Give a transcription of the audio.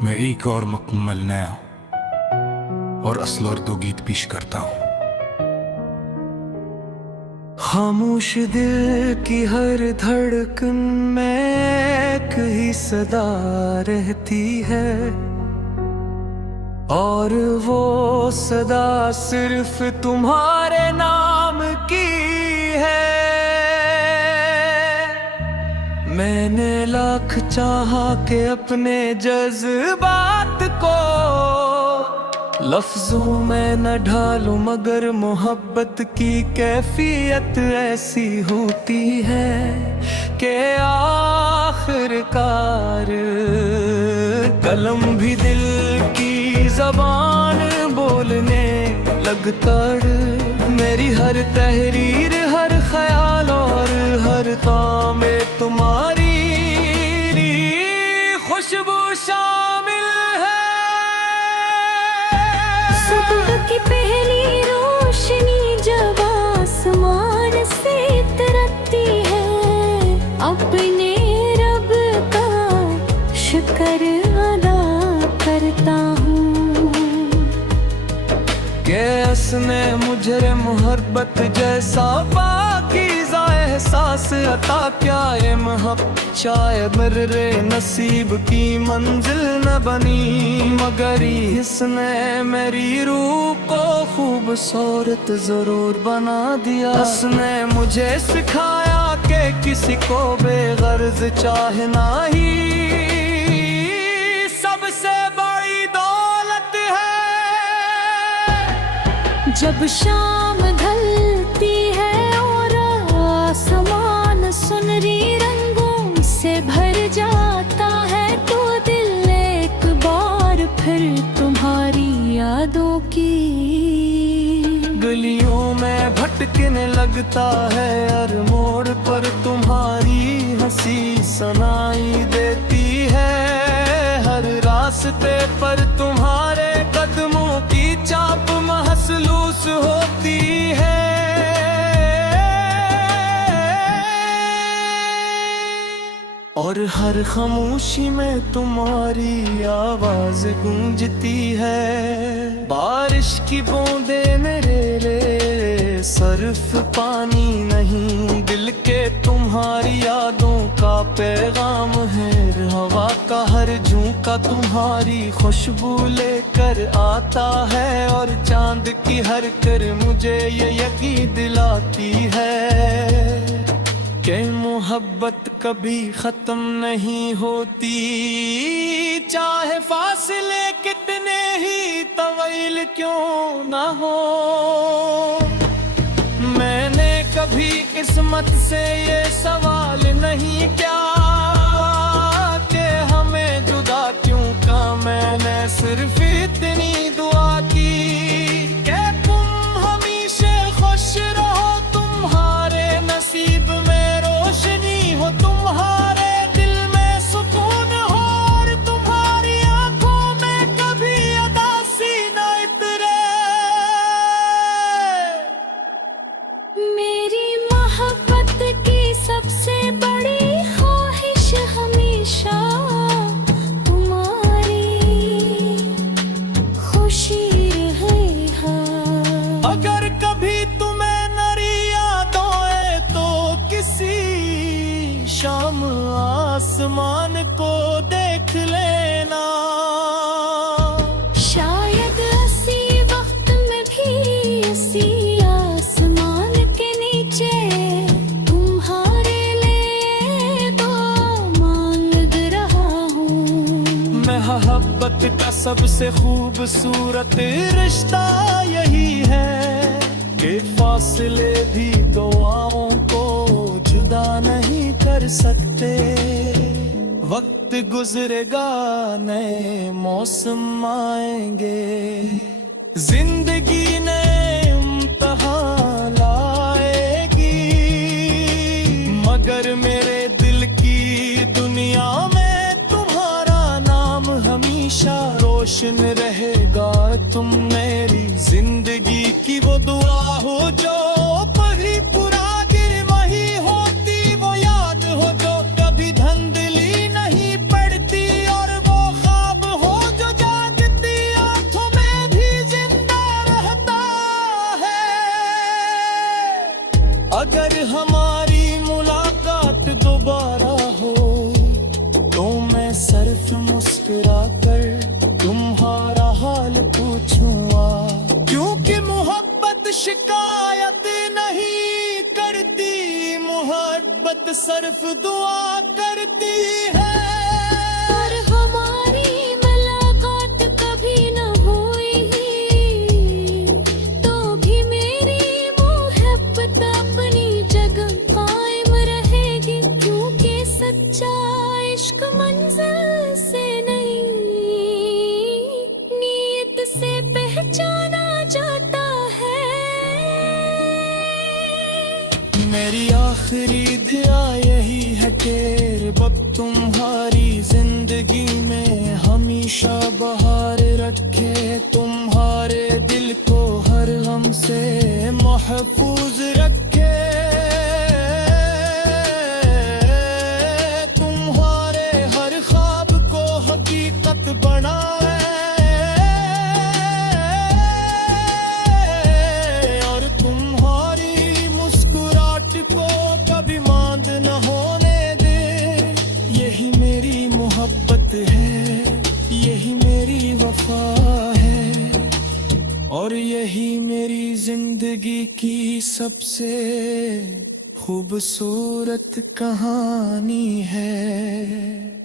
मैं एक और मुकम्मल नया और असल उर्दू गीत पेश करता हूँ। खामोश दिल की हर धड़कन में एक ही सदा रहती है, और वो सदा सिर्फ तुम्हारे नाम की है। मैंने लाख चाहा कि अपने जज्बात को लफ्जों में न ढालूं, मगर मोहब्बत की कैफियत ऐसी होती है कि आखिरकार कलम भी दिल की जबान बोलने लगता। मेरी हर तहरीर, हर ख्याल और हर काम में तुम्हारी खुशबू शामिल है। सुबह की पहली रोशनी जब आसमान से उतरती है, अपने रब का शुक्र अदा करता हूँ कि उसने मुझे मोहब्बत जैसा पाकीज़ा एहसास अता किया। ये मोहब्बत शायद मेरे नसीब की मंजिल न बनी, मगर इसने मेरी रूह को खूबसूरत जरूर बना दिया। उसने मुझे सिखाया कि किसी को बेगर्ज चाहना ही सबसे बड़ी दौलत है। जब शाम ढलती है और आसमान सुनहरी रंगों से भर जाता है, तो दिल एक बार फिर तुम्हारी यादों की गलियों में भटकने लगता है। हर मोड़ पर तुम्हारी हंसी सुनाई देती है, हर रास्ते पर तुम्हारे कदमों की चाप महसूस होती है। और हर खामोशी में तुम्हारी आवाज गूंजती है। बारिश की बूंदे मेरे लिए सिर्फ पानी नहीं, दिल के तुम्हारी यादों का पैगाम है। हवा का हर झोंका तुम्हारी खुशबू लेकर आता है, और चांद की हर कर मुझे ये यकीन दिलाती है कि मोहब्बत कभी खत्म नहीं होती, चाहे फासले कितने ही तवील क्यों ना हो। मैंने कभी किस्मत से ये सवाल नहीं किया कि हमें जुदा क्यों का, मैंने सिर्फ इतनी दुआ की कि तुम हमेशा खुश रहो, तुम्हारे नसीब में रोशनी हो, तुम्हारे दिल में सुकून हो, और तुम्हारी आंखों में कभी उदासी न उतरे। मेरी मोहब्बत की सबसे बड़ी ख्वाहिश हमेशा तुम्हारी खुशी रहे। अगर कभी तुम्हें नरी यादों आए तो किसी शाम आसमान को देख लेना। शायद इसी वक्त में भी इसी आसमान के नीचे तुम्हारे लिए तो मांग रहा हूँ। मोहब्बत का सबसे खूबसूरत रिश्ता यही है कि फासले भी दुआओं को जुदा नहीं कर सकते। वक्त गुजरेगा, नए मौसम आएंगे, जिंदगी ने इम्तिहान लाएगी, मगर मेरे दिल की दुनिया में तुम्हारा नाम हमेशा रोशन रहेगा। तुम मेरी जिंदगी की वो दुआ हो जो पहली पूरा गिर वही होती, वो याद हो जो कभी धंधली नहीं पड़ती, और वो ख्वाब हो सिर्फ दुआ करती है। और हमारी मुलाकात कभी न हुई तो भी मेरी मोहब्बत अपनी जगह कायम रहेगी, क्योंकि सच्चा इश्क मंजिल से नहीं नीयत से पहचाना जाता है। मेरी आखिरी दुआ यही है कि रब तुम्हारी जिंदगी में हमेशा बहार रखे, तुम्हारे दिल को हर गम से महफूज रखे, तुम्हारे हर ख्वाब को हकीकत बनाए और तुम्हारी मुस्कुराहट को कभी मांद न होने दे। यही मेरी मोहब्बत है, यही मेरी वफा है और यही मेरी जिंदगी की सबसे खूबसूरत कहानी है।